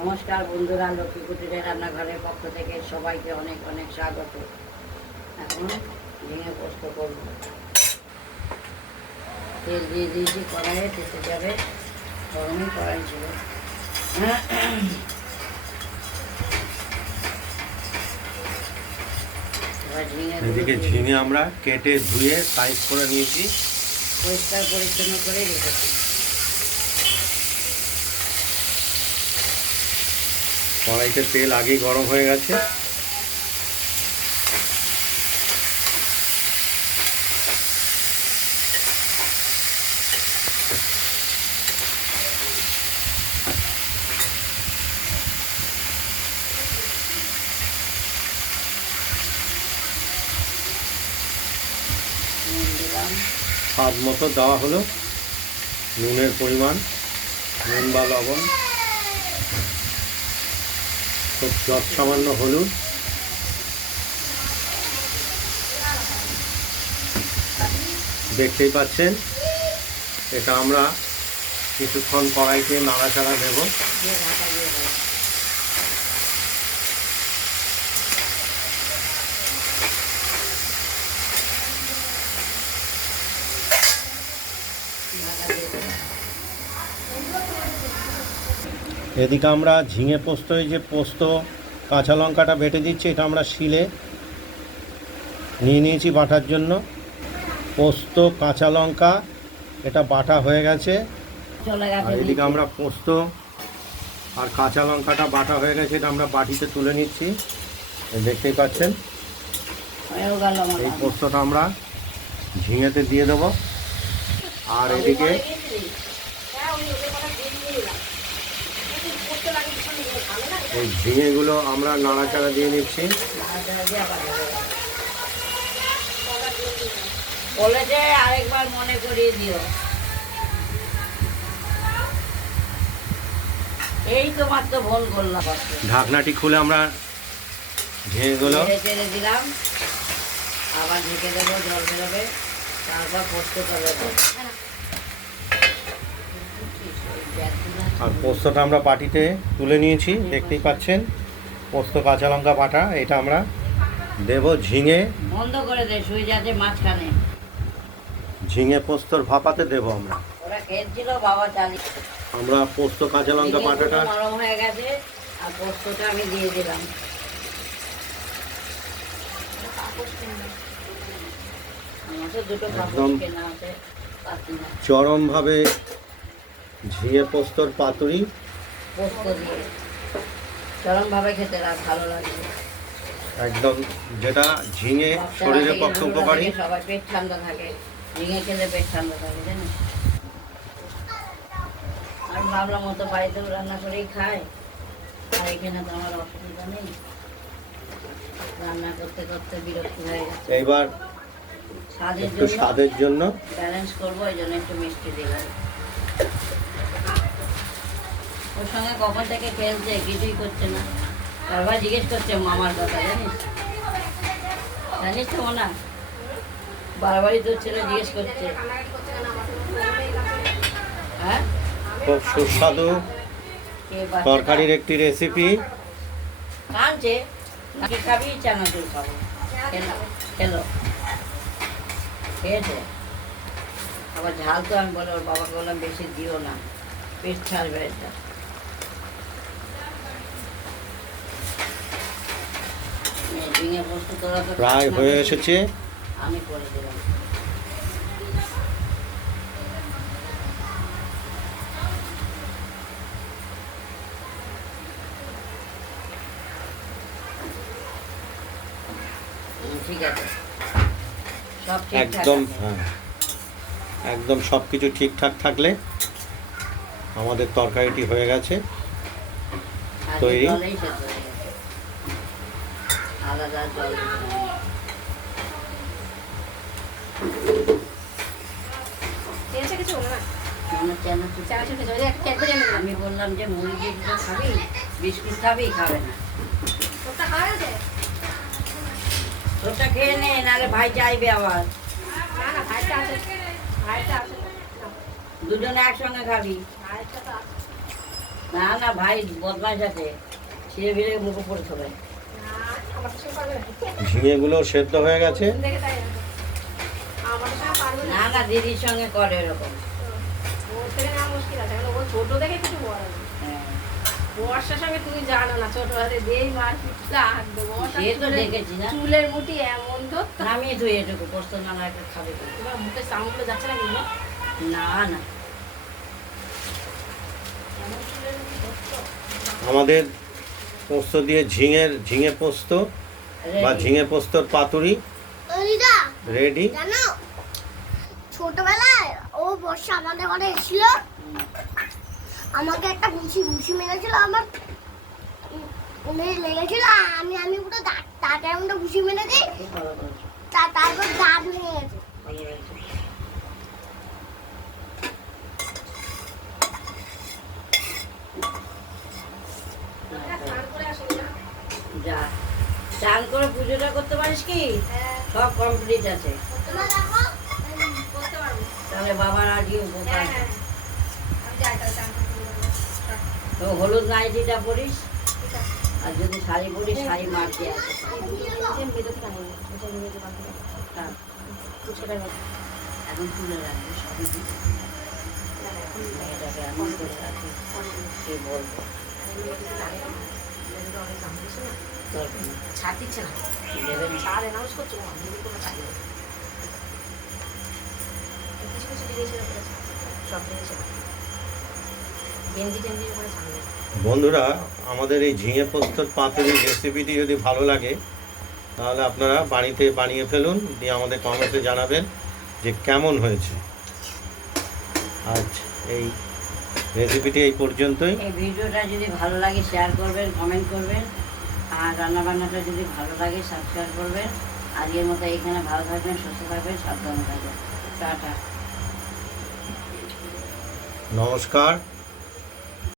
নমস্কার বন্ধুরা, লক্ষ্মী কুটিরের রান্নাঘরের পক্ষ থেকে সবাইকে অনেক অনেক স্বাগত। এখন ঝিঙে পোস্ত করব। তেল দিয়ে দিয়েছি কড়াইয়ে, তেতে যাবে, গরমই কড়াই ছিল। এদিকে ঝিঙে আমরা কেটে ধুয়ে সাইজ করে নিয়েছি, পরিষ্কার পরিচ্ছন্ন করে রেখেছি। কড়াইতে তেল আগেই গরম হয়ে গেছে। স্বাদ মতো দেওয়া হলো নুনের পরিমাণ, নুন বা লবণ, খুব সামান্য হলুদ, দেখতেই পাচ্ছেন। এটা আমরা কিছুক্ষণ কড়াইতে নাড়াচাড়া দেব। এদিকে আমরা ঝিঙে পোস্ত, যে পোস্ত কাঁচা লঙ্কাটা বেটে দিচ্ছি, এটা আমরা শিলে নিয়ে নিয়েছি বাটার জন্য। পোস্ত কাঁচা লঙ্কা এটা বাটা হয়ে গেছে। আর এদিকে আমরা পোস্ত আর কাঁচা লঙ্কাটা বাটা হয়ে গেছে, এটা আমরা বাটিতে তুলে নিচ্ছি, দেখতেই পাচ্ছেন। এই পোস্তটা আমরা ঝিঙেতে দিয়ে দেব। আর এদিকে এই ঝিঙেগুলো আমরা নাড়াচাড়া দিয়ে নিচ্ছি। বলেছে আরেকবার মনে করিয়ে দিও। এই তো মাত্র ভুল করলাম। ঢাকনাটি খুলে আমরা ঝিঙেগুলো ছেড়ে দিলাম, আবার ঢেকে দেবো, জল বেরোবে, তারপর পোস্ত দেবো। আর পোস্তটা আমরা বাটিতে তুলে নিয়েছি, দেখতেই পাচ্ছেন। পোস্ত কাঁচা লঙ্কা বাটা এটা আমরা দেব ঝিঙে। বন্ধ করে দে, সুইচ আছে মাঝখানে। ঝিঙে পোস্তর ভাপাতে দেব আমরা। ওরা খেয়েছিল বাবা চালি। আমরা পোস্ত কাঁচা লঙ্কা বাটাটা নরম হয়ে গেছে, আর পোস্তটা আমি দিয়ে দিলাম। একদম চরমভাবে ঝিঙে পোস্তর পাতুরি, পোস্ত দিয়ে চরমভাবে খেতে ভালো লাগে। একদম যেটা ঝিঙে শরীরের পক্ষে উপকারী। সবাই পেট ঠান্ডা থাকে, ঝিঙে খেলে পেট ঠান্ডা থাকে, জানিস। আর ভাবলাম মতো বাড়িতেও রান্না করেই খায়, আর এখানে তো আমার অসুবিধা নেই, রান্না করতে করতে বিরক্তি হয়ে গেছে। এইবার স্বাদের জন্য ব্যালেন্স করবো, এই জন্য একটু মিষ্টি দিলাম। ওর সঙ্গে কখন থেকে খেলছে, কিছুই করছে না। তারপর জিজ্ঞেস করছে মামার কথা, জানিস জানিস তো না, বারবারই তোর ছেলে জিজ্ঞেস করছে। হ্যাঁ, খুব সুস্বাদু তরকারির একটি রেসিপি। কাঁদছে নাকি খাবি, চানাচুর খাবো। খেলো, খেয়েছে। আবার ঝাল তো আমি বলে ওর বাবাকে বললাম বেশি দিও না, পেট ছাড়বে এটা। প্রায় হয়ে এসেছে, আমি করে দিলাম। ঠিক আছে, সব একদম। হ্যাঁ, একদম সব কিছু ঠিকঠাক থাকলে আমাদের তরকারিটি হয়ে গেছে, তৈরি। আলাদা জল আমি বললাম যে মুরগি খাবি, বিস্কুট খাবি, খাবে না। তোরটা খেয়ে নে, নাহলে ভাই চাইবে আবার। দুজনে একসঙ্গে খাবি। না না ভাই বদমাইশ আছে, ছিঁড়ে ভিড়ে মুখে পড়ে সবাই। ঝিঙেগুলো সেদ্ধ হয়ে গেছে। না না দিদির সঙ্গে করে এরকম। ছোট দেখে কিছু বড় না। হ্যাঁ বর্ষার সঙ্গে তুমি জানো না, ছোট হাতে দেই মারপিটটা হাত দেবো। সে তো দেখেছি না, চুলের মুঠি এমন তো নামিয়ে তুই এটুকু পোস্ত না একটা খাবে তো। তোমার মুখে সাউন্ডগুলো যাচ্ছে না কিন্তু না না এমন চুলের মুঠি ধরতো। আমাদের পোস্ত দিয়ে ঝিঙে পোস্ত বা Ready? ঝিঙে পোস্তর পাতুরি দিদা রেডি। জানো ছোটবেলায় ও বর্ষা আমাদের ঘরে এসেছিল, আমাকে একটা ঘুষি মেরেছিল, আমার লেগেছিল, আমি পুরো তার মধ্যে ঘুষি মেরে দিই, খুব ভালো করেছো, তারপর দাঁত ভেঙে গেছে। ভালো হয়েছে। স্নান করে আসো না। যা চান করে পুজোটা করতে পারিস কি? হ্যাঁ, সব কমপ্লিট আছে, তোমরা দেখো করতে পারবো। তাহলে বাবার আজকে উপকার। হ্যাঁ হ্যাঁ, আমি যাই তাহলে চান করতে বলবো। তো হলুদ নাইটিটা পরিস, ঠিক আছে। আর যদি শাড়ি পরিস শাড়ি মারতে আছে। হ্যাঁ, এখন তুলে রাখবি সবই দিবি। মেয়েটাকে এমন করে রাখি, কি বলবো, দরকার নেই। ছাড় দিচ্ছে না, কি দেবে না? ছাড় অ্যানাউন্স করছো না, দিদি কোনো ছাড় দেবে। কিছু কিছু জিনিসের উপরে ছাড়, সব জিনিসের উপরে। গেঞ্জি টেঞ্জির উপরে ছাড় দেবে। বন্ধুরা, আমাদের এই ঝিঙে পোস্তর পাতুরির রেসিপিটি যদি ভালো লাগে তাহলে আপনারা বাড়িতে বানিয়ে ফেলুন, দিয়ে আমাদের কমেন্টে জানাবেন যে কেমন হয়েছে। আজ এই রেসিপিটি এই পর্যন্তই। এই ভিডিওটা যদি ভালো লাগে শেয়ার করবেন, কমেন্ট করবেন, আর রান্নাবান্নাটা যদি ভালো লাগে সাবস্ক্রাইব করবেন। আজকের মতো এখানে ভালো থাকবেন, সুস্থ থাকবেন, সাবধানে থাকবেন। টাটা। নমস্কার।